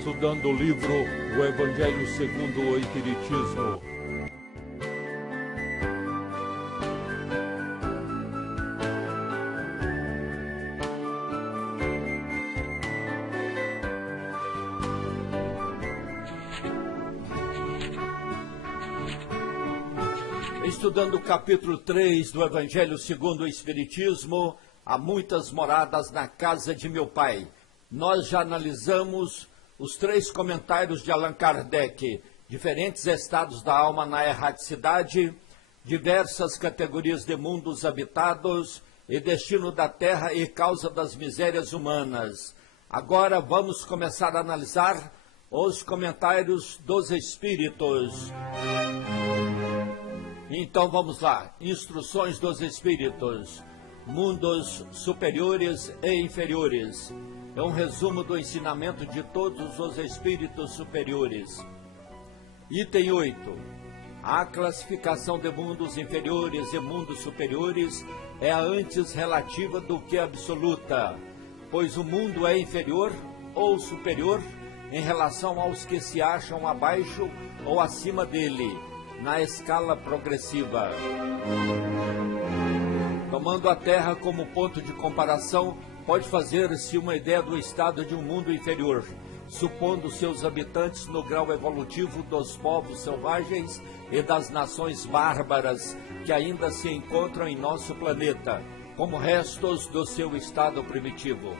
estudando o livro O Evangelho segundo o Espiritismo. Estudando o capítulo 3 do Evangelho segundo o Espiritismo, há muitas moradas na casa de meu Pai. Nós já analisamos os 3 comentários de Allan Kardec, diferentes estados da alma na erraticidade, diversas categorias de mundos habitados e destino da terra e causa das misérias humanas. Agora vamos começar a analisar os comentários dos Espíritos. Então vamos lá, instruções dos Espíritos, mundos superiores e inferiores. É um resumo do ensinamento de todos os Espíritos superiores. Item 8. A classificação de mundos inferiores e mundos superiores é a antes relativa do que absoluta, pois o mundo é inferior ou superior em relação aos que se acham abaixo ou acima dele, na escala progressiva. Tomando a Terra como ponto de comparação, pode fazer-se uma ideia do estado de um mundo inferior, supondo seus habitantes no grau evolutivo dos povos selvagens e das nações bárbaras que ainda se encontram em nosso planeta, como restos do seu estado primitivo.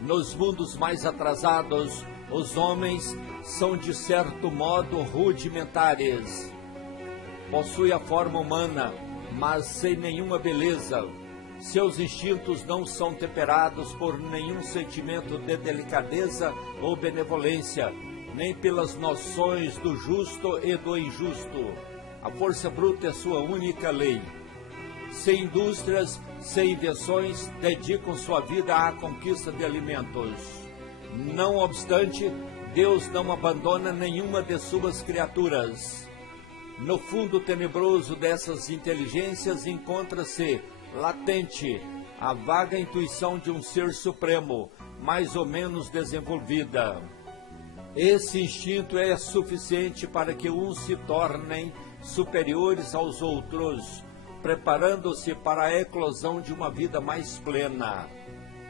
Nos mundos mais atrasados, os homens são de certo modo rudimentares. Possui a forma humana, mas sem nenhuma beleza. Seus instintos não são temperados por nenhum sentimento de delicadeza ou benevolência, nem pelas noções do justo e do injusto. A força bruta é sua única lei. Sem indústrias, sem invenções, dedicam sua vida à conquista de alimentos. Não obstante, Deus não abandona nenhuma de suas criaturas. No fundo tenebroso dessas inteligências encontra-se latente a vaga intuição de um ser supremo, mais ou menos desenvolvida. Esse instinto é suficiente para que uns se tornem superiores aos outros, preparando-se para a eclosão de uma vida mais plena,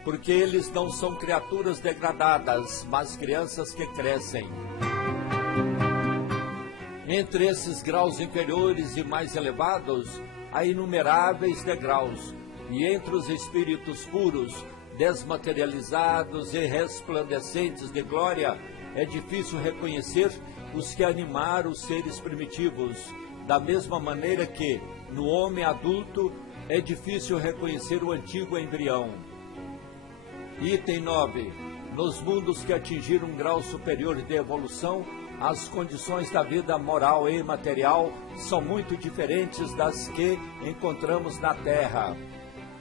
porque eles não são criaturas degradadas, mas crianças que crescem. Entre esses graus inferiores e mais elevados, há inumeráveis degraus, e entre os espíritos puros, desmaterializados e resplandecentes de glória, é difícil reconhecer os que animaram os seres primitivos, da mesma maneira que, no homem adulto, é difícil reconhecer o antigo embrião. Item 9. Nos mundos que atingiram um grau superior de evolução, as condições da vida moral e material são muito diferentes das que encontramos na Terra.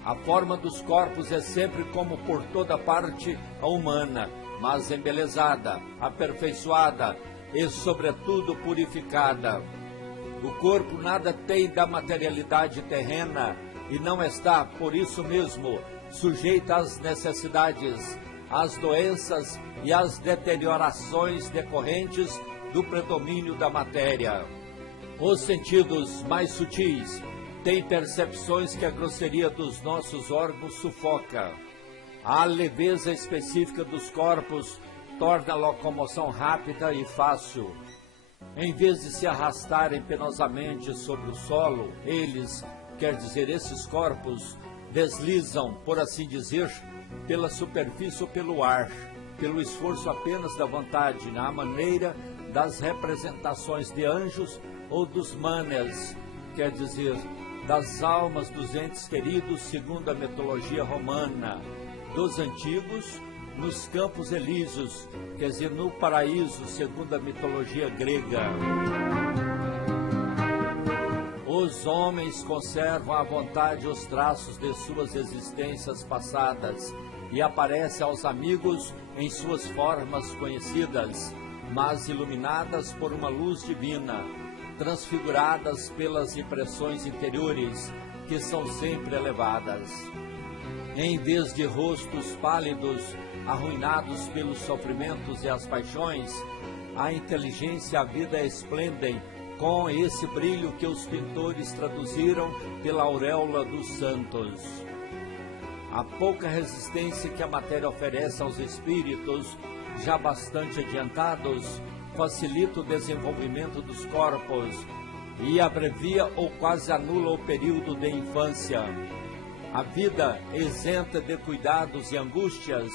A forma dos corpos é sempre, como por toda parte, a humana, mas embelezada, aperfeiçoada e, sobretudo, purificada. O corpo nada tem da materialidade terrena e não está, por isso mesmo, sujeito às necessidades, às doenças e às deteriorações decorrentes do predomínio da matéria. Os sentidos mais sutis têm percepções que a grosseria dos nossos órgãos sufoca. A leveza específica dos corpos torna a locomoção rápida e fácil. Em vez de se arrastarem penosamente sobre o solo, eles, quer dizer, esses corpos, deslizam, por assim dizer, pela superfície ou pelo ar, pelo esforço apenas da vontade, na maneira das representações de anjos ou dos manes, quer dizer, das almas dos entes queridos, segundo a mitologia romana, dos antigos, nos campos elíseos, quer dizer, no paraíso, segundo a mitologia grega. Os homens conservam à vontade os traços de suas existências passadas e aparecem aos amigos em suas formas conhecidas, mas iluminadas por uma luz divina, transfiguradas pelas impressões interiores, que são sempre elevadas. Em vez de rostos pálidos, arruinados pelos sofrimentos e as paixões, a inteligência e a vida esplendem com esse brilho que os pintores traduziram pela auréola dos santos. A pouca resistência que a matéria oferece aos espíritos, já bastante adiantados, facilita o desenvolvimento dos corpos e abrevia ou quase anula o período de infância. A vida, isenta de cuidados e angústias,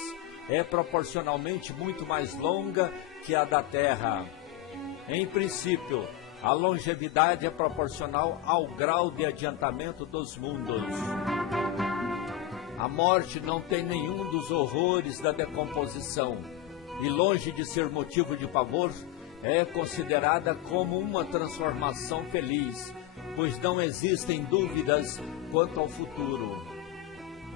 é proporcionalmente muito mais longa que a da terra. Em princípio, a longevidade é proporcional ao grau de adiantamento dos mundos. A morte não tem nenhum dos horrores da decomposição, e longe de ser motivo de pavor, é considerada como uma transformação feliz, pois não existem dúvidas quanto ao futuro.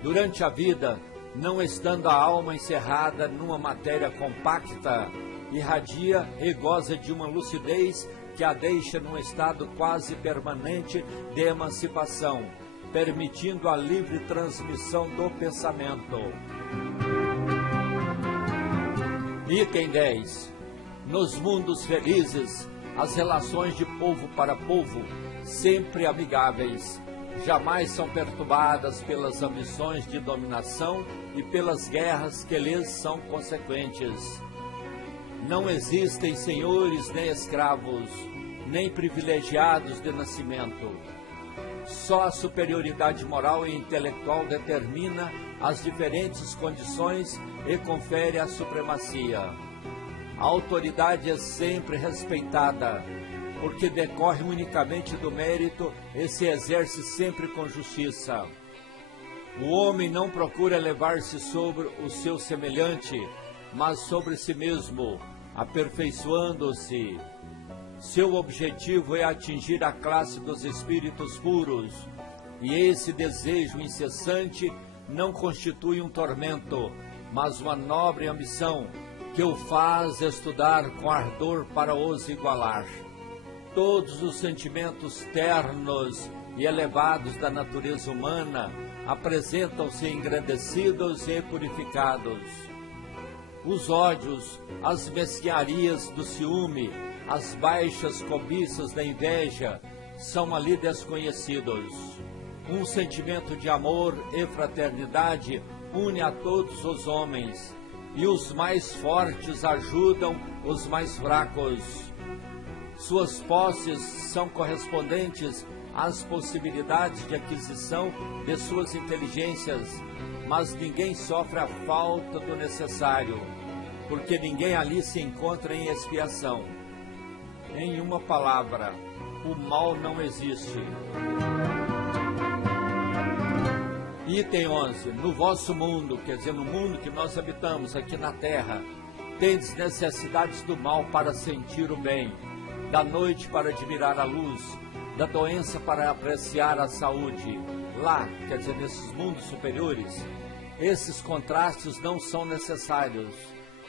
Durante a vida, não estando a alma encerrada numa matéria compacta, irradia e goza de uma lucidez que a deixa num estado quase permanente de emancipação, permitindo a livre transmissão do pensamento. Item 10. Nos mundos felizes, as relações de povo para povo, sempre amigáveis, jamais são perturbadas pelas ambições de dominação e pelas guerras que lhes são consequentes. Não existem senhores nem escravos, nem privilegiados de nascimento. Só a superioridade moral e intelectual determina as diferentes condições e confere a supremacia. A autoridade é sempre respeitada, porque decorre unicamente do mérito e se exerce sempre com justiça. O homem não procura elevar-se sobre o seu semelhante, mas sobre si mesmo, aperfeiçoando-se. Seu objetivo é atingir a classe dos espíritos puros, e esse desejo incessante não constitui um tormento, mas uma nobre ambição que o faz estudar com ardor para os igualar. Todos os sentimentos ternos e elevados da natureza humana apresentam-se engrandecidos e purificados. Os ódios, as mesquinharias do ciúme, as baixas cobiças da inveja são ali desconhecidos. Um sentimento de amor e fraternidade une a todos os homens, e os mais fortes ajudam os mais fracos. Suas posses são correspondentes às possibilidades de aquisição de suas inteligências, mas ninguém sofre a falta do necessário, porque ninguém ali se encontra em expiação. Em uma palavra, o mal não existe. Item 11. No vosso mundo, quer dizer, no mundo que nós habitamos aqui na Terra, tendes necessidades do mal para sentir o bem, da noite para admirar a luz, da doença para apreciar a saúde. Lá, quer dizer, nesses mundos superiores, esses contrastes não são necessários.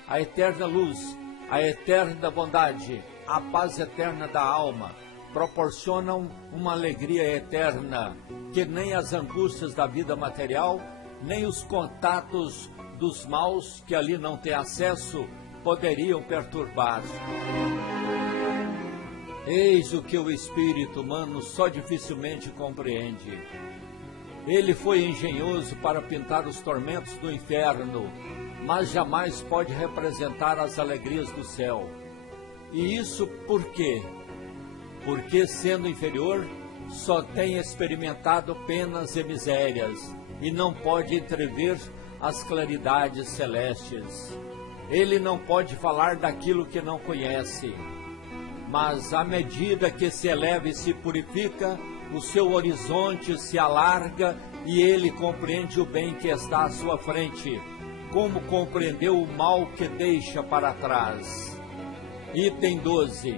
A eterna luz, a eterna bondade, a paz eterna da alma, proporcionam uma alegria eterna que nem as angústias da vida material, nem os contatos dos maus que ali não têm acesso poderiam perturbar. Eis o que o espírito humano só dificilmente compreende. Ele foi engenhoso para pintar os tormentos do inferno, mas jamais pode representar as alegrias do céu. E isso por quê? Porque, sendo inferior, só tem experimentado penas e misérias, e não pode entrever as claridades celestes. Ele não pode falar daquilo que não conhece, mas à medida que se eleva e se purifica, o seu horizonte se alarga e ele compreende o bem que está à sua frente, como compreendeu o mal que deixa para trás. Item 12.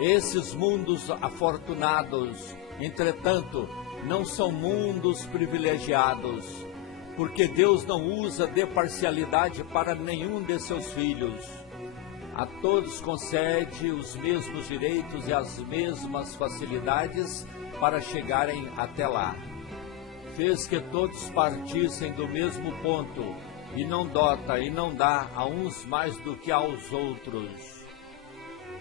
Esses mundos afortunados, entretanto, não são mundos privilegiados, porque Deus não usa de parcialidade para nenhum de seus filhos. A todos concede os mesmos direitos e as mesmas facilidades para chegarem até lá. fez que todos partissem do mesmo ponto, e não dota e não dá a uns mais do que aos outros.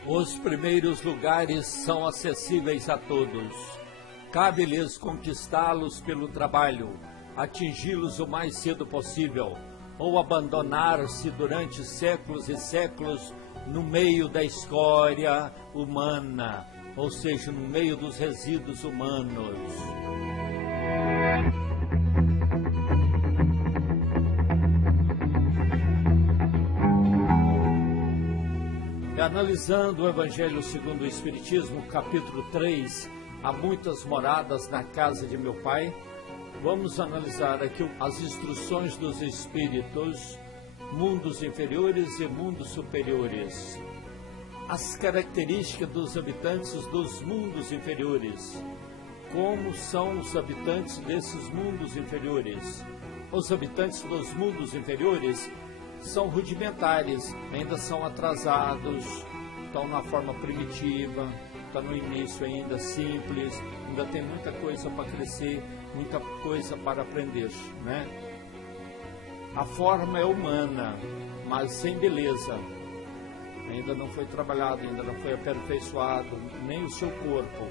Os primeiros lugares são acessíveis a todos. Cabe-lhes conquistá-los pelo trabalho, atingi-los o mais cedo possível, ou abandonar-se durante séculos e séculos no meio da escória humana, ou seja, no meio dos resíduos humanos. E analisando o Evangelho segundo o Espiritismo, capítulo 3, há muitas moradas na casa de meu Pai, vamos analisar aqui as instruções dos Espíritos, mundos inferiores e mundos superiores. As características dos habitantes dos mundos inferiores. Como são os habitantes desses mundos inferiores? Os habitantes dos mundos inferiores são rudimentares, ainda são atrasados, estão na forma primitiva, estão no início ainda simples, ainda tem muita coisa para crescer, muita coisa para aprender, né? A forma é humana, mas sem beleza. Ainda não foi trabalhado, ainda não foi aperfeiçoado, nem o seu corpo,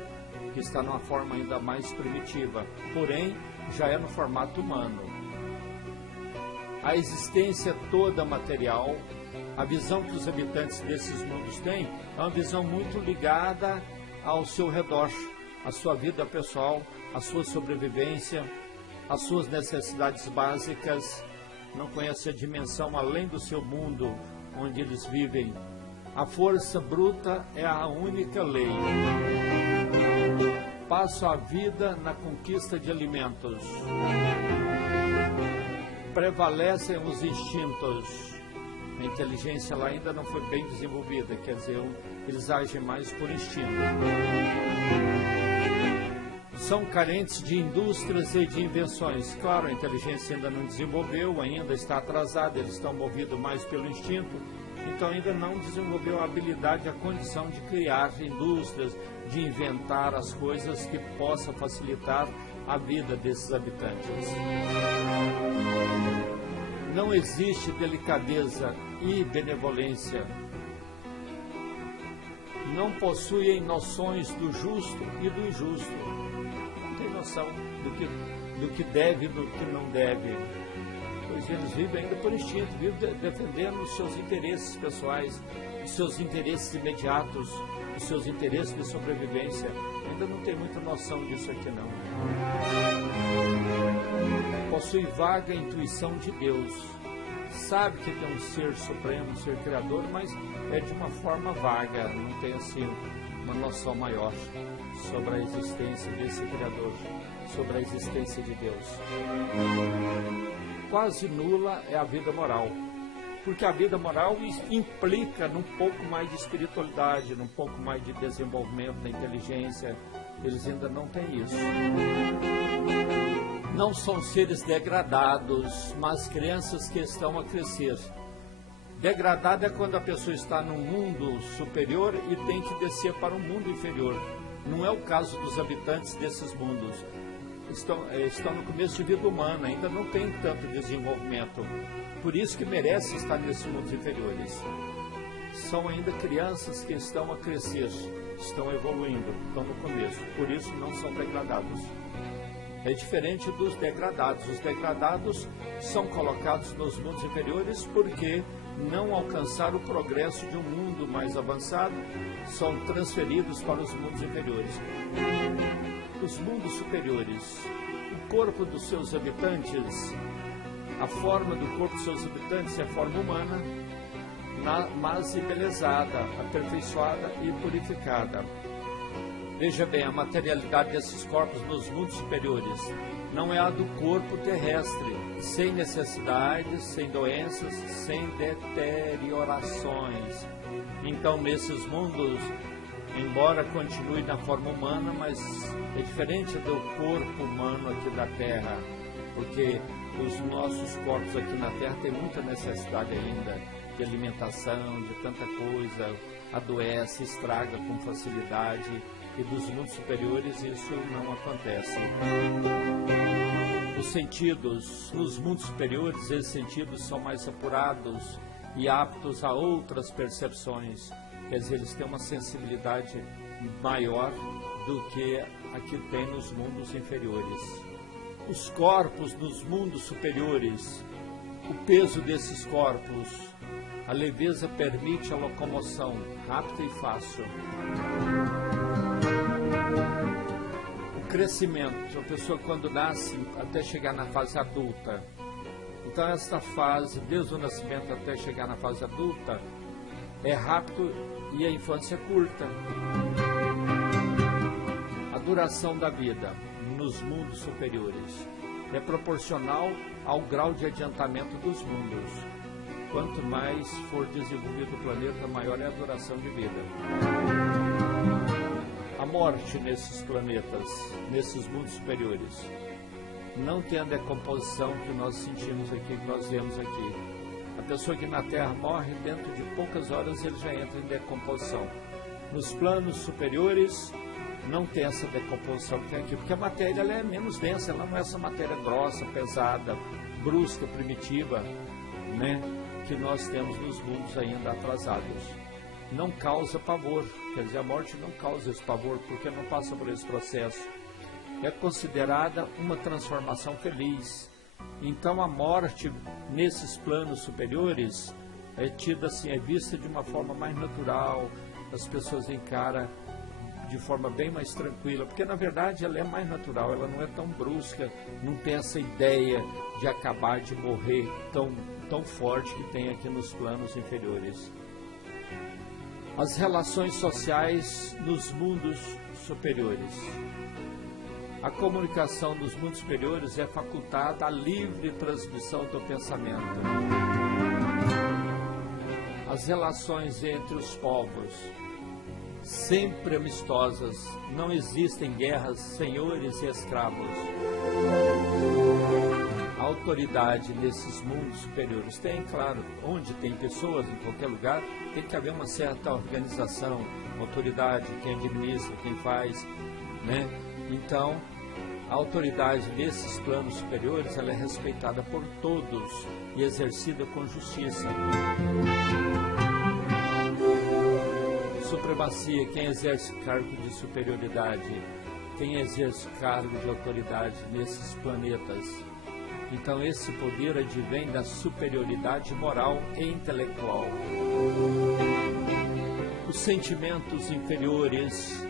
que está numa forma ainda mais primitiva, porém já é no formato humano. A existência toda material, a visão que os habitantes desses mundos têm, é uma visão muito ligada ao seu redor, à sua vida pessoal, à sua sobrevivência, às suas necessidades básicas, não conhece a dimensão além do seu mundo onde eles vivem. A força bruta é a única lei. Passo a vida na conquista de alimentos. Prevalecem os instintos. A inteligência lá ainda não foi bem desenvolvida, quer dizer, eles agem mais por instinto. São carentes de indústrias e de invenções. Claro, a inteligência ainda não desenvolveu, ainda está atrasada, eles estão movidos mais pelo instinto, então ainda não desenvolveu a habilidade, a condição de criar indústrias, de inventar as coisas que possam facilitar a vida desses habitantes. Não existe delicadeza e benevolência. Não possuem noções do justo e do injusto. Não tem noção do que deve e do que não deve. Pois eles vivem ainda por instinto, vivem defendendo os seus interesses pessoais, os seus interesses imediatos, os seus interesses de sobrevivência. Ainda não tem muita noção disso aqui não. Possui vaga intuição de Deus. Sabe que tem um ser supremo, um ser criador, mas é de uma forma vaga, não tem assim uma noção maior sobre a existência desse criador, sobre a existência de Deus. Quase nula é a vida moral, porque a vida moral implica num pouco mais de espiritualidade, num pouco mais de desenvolvimento da inteligência. Eles ainda não têm isso. Não são seres degradados, mas crianças que estão a crescer. Degradado é quando a pessoa está num mundo superior e tem que descer para um mundo inferior. Não é o caso dos habitantes desses mundos. Estão no começo de vida humana, ainda não tem tanto desenvolvimento. Por isso que merece estar nesses mundos inferiores. São ainda crianças que estão a crescer, estão evoluindo, estão no começo. Por isso não são degradados. É diferente dos degradados. Os degradados são colocados nos mundos inferiores porque não alcançaram o progresso de um mundo mais avançado, são transferidos para os mundos inferiores. Os mundos superiores, o corpo dos seus habitantes, a forma do corpo dos seus habitantes é forma humana, mas embelezada, aperfeiçoada e purificada. Veja bem, a materialidade desses corpos nos mundos superiores não é a do corpo terrestre, sem necessidades, sem doenças, sem deteriorações. Então, nesses mundos, embora continue na forma humana, mas é diferente do corpo humano aqui da Terra, porque os nossos corpos aqui na Terra têm muita necessidade ainda de alimentação, de tanta coisa, adoece, estraga com facilidade, e dos mundos superiores isso não acontece. sentidos, nos mundos superiores, esses sentidos são mais apurados e aptos a outras percepções. Quer dizer, eles têm uma sensibilidade maior do que a que tem nos mundos inferiores. Os corpos nos mundos superiores, o peso desses corpos, a leveza permite a locomoção rápida e fácil. O crescimento, a pessoa quando nasce até chegar na fase adulta. Então esta fase, desde o nascimento até chegar na fase adulta, é rápido e a infância é curta. A duração da vida nos mundos superiores é proporcional ao grau de adiantamento dos mundos. Quanto mais for desenvolvido o planeta, maior é a duração de vida. A morte nesses planetas, nesses mundos superiores, não tem a decomposição que nós sentimos aqui, que nós vemos aqui. A pessoa que na Terra morre, dentro de poucas horas ele já entra em decomposição. Nos planos superiores, não tem essa decomposição que tem aqui, porque a matéria ela é menos densa, ela não é essa matéria grossa, pesada, brusca, primitiva, né, que nós temos nos mundos ainda atrasados. Não causa pavor, quer dizer, a morte não causa esse pavor, porque não passa por esse processo. É considerada uma transformação feliz. Então a morte nesses planos superiores é tida assim, é vista de uma forma mais natural, as pessoas encaram de forma bem mais tranquila, porque na verdade ela é mais natural, ela não é tão brusca, não tem essa ideia de acabar de morrer tão forte que tem aqui nos planos inferiores. As relações sociais nos mundos superiores. A comunicação dos mundos superiores é facultada à livre transmissão do pensamento. As relações entre os povos, sempre amistosas, não existem guerras, senhores e escravos. A autoridade nesses mundos superiores tem, claro, onde tem pessoas, em qualquer lugar, tem que haver uma certa organização, autoridade, quem administra, quem faz, né? Então, a autoridade nesses planos superiores, ela é respeitada por todos e exercida com justiça. Supremacia, quem exerce cargo de superioridade, quem exerce cargo de autoridade nesses planetas. Então esse poder advém da superioridade moral e intelectual. Os sentimentos inferiores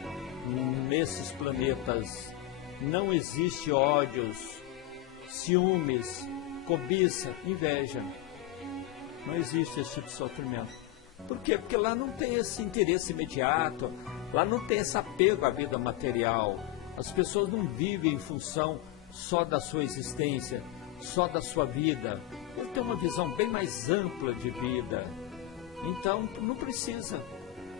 nesses planetas, não existe ódios, ciúmes, cobiça, inveja. Não existe esse tipo de sofrimento. Por quê? Porque lá não tem esse interesse imediato, lá não tem esse apego à vida material. As pessoas não vivem em função só da sua existência, só da sua vida. Ele tem uma visão bem mais ampla de vida. Então, não precisa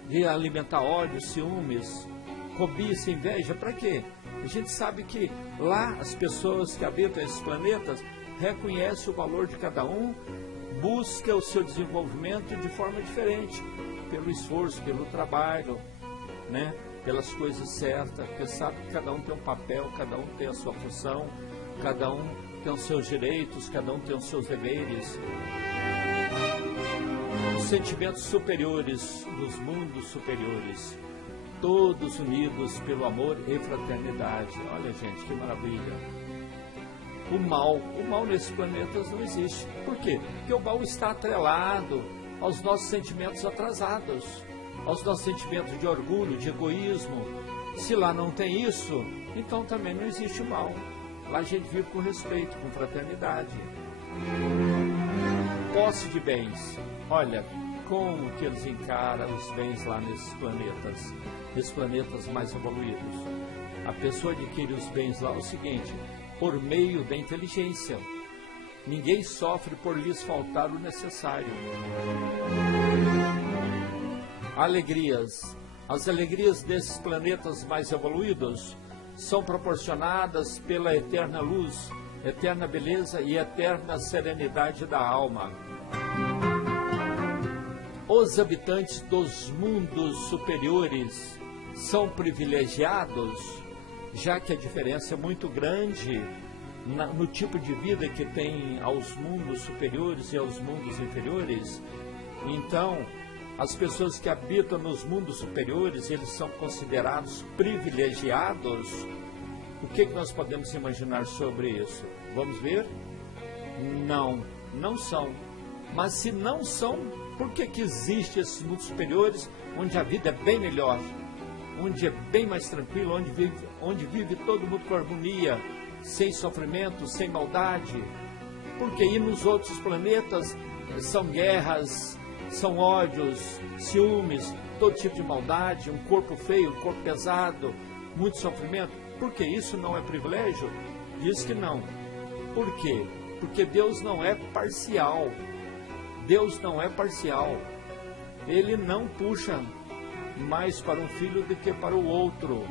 de alimentar ódio, ciúmes, cobiça, inveja. Para quê? A gente sabe que lá as pessoas que habitam esses planetas reconhecem o valor de cada um, busca o seu desenvolvimento de forma diferente, pelo esforço, pelo trabalho, né? Pelas coisas certas, porque sabe que cada um tem um papel, cada um tem a sua função, cada um tem os seus direitos, cada um tem os seus deveres. Os sentimentos superiores dos mundos superiores, todos unidos pelo amor e fraternidade. Olha, gente, que maravilha. O mal nesses planetas não existe. Por quê? Porque o mal está atrelado aos nossos sentimentos atrasados, aos nossos sentimentos de orgulho, de egoísmo. Se lá não tem isso, então também não existe o mal. Lá a gente vive com respeito, com fraternidade. Posse de bens. Olha, como que eles encaram os bens lá nesses planetas mais evoluídos. A pessoa adquire os bens lá, é o seguinte, por meio da inteligência. Ninguém sofre por lhes faltar o necessário. Alegrias. As alegrias desses planetas mais evoluídos são proporcionadas pela eterna luz, eterna beleza e eterna serenidade da alma. Os habitantes dos mundos superiores são privilegiados, já que a diferença é muito grande no tipo de vida que tem aos mundos superiores e aos mundos inferiores. Então, as pessoas que habitam nos mundos superiores, eles são considerados privilegiados. O que nós podemos imaginar sobre isso? Vamos ver? Não são. Mas se não são, por que existem esses mundos superiores, onde a vida é bem melhor, onde é bem mais tranquilo, onde vive todo mundo com harmonia, sem sofrimento, sem maldade? Porque aí nos outros planetas são guerras, são ódios, ciúmes, todo tipo de maldade, um corpo feio, um corpo pesado, muito sofrimento. Por que isso não é privilégio? Diz que não. Por quê? Porque Deus não é parcial. Deus não é parcial. Ele não puxa mais para um filho do que para o outro.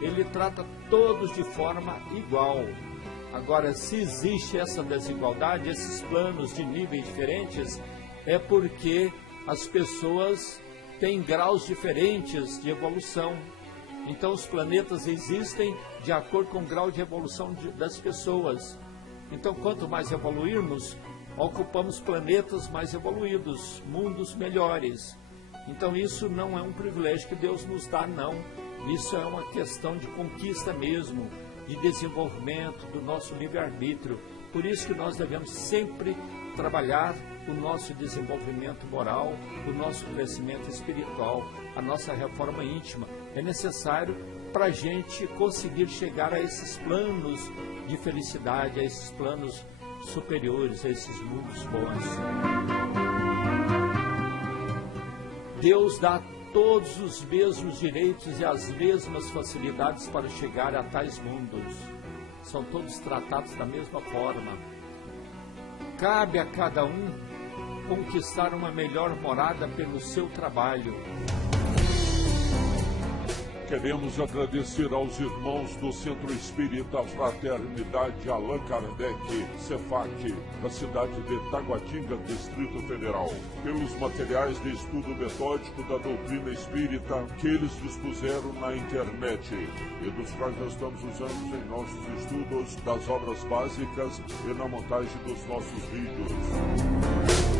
Ele trata todos de forma igual. Agora, se existe essa desigualdade, esses planos de níveis diferentes, é porque as pessoas têm graus diferentes de evolução. Então, os planetas existem de acordo com o grau de evolução das pessoas. Então, quanto mais evoluirmos, ocupamos planetas mais evoluídos, mundos melhores. Então, isso não é um privilégio que Deus nos dá, não. Isso é uma questão de conquista mesmo, de desenvolvimento do nosso livre-arbítrio. Por isso que nós devemos sempre trabalhar o nosso desenvolvimento moral, o nosso crescimento espiritual, a nossa reforma íntima. É necessário para a gente conseguir chegar a esses planos de felicidade, a esses planos superiores, a esses mundos bons. Deus dá todos os mesmos direitos e as mesmas facilidades para chegar a tais mundos. São todos tratados da mesma forma. Cabe a cada um conquistar uma melhor morada pelo seu trabalho. Queremos agradecer aos irmãos do Centro Espírita Fraternidade Allan Kardec, CEFAC, da cidade de Taguatinga, Distrito Federal, pelos materiais de estudo metódico da doutrina espírita que eles dispuseram na internet e dos quais nós estamos usando em nossos estudos das obras básicas e na montagem dos nossos vídeos.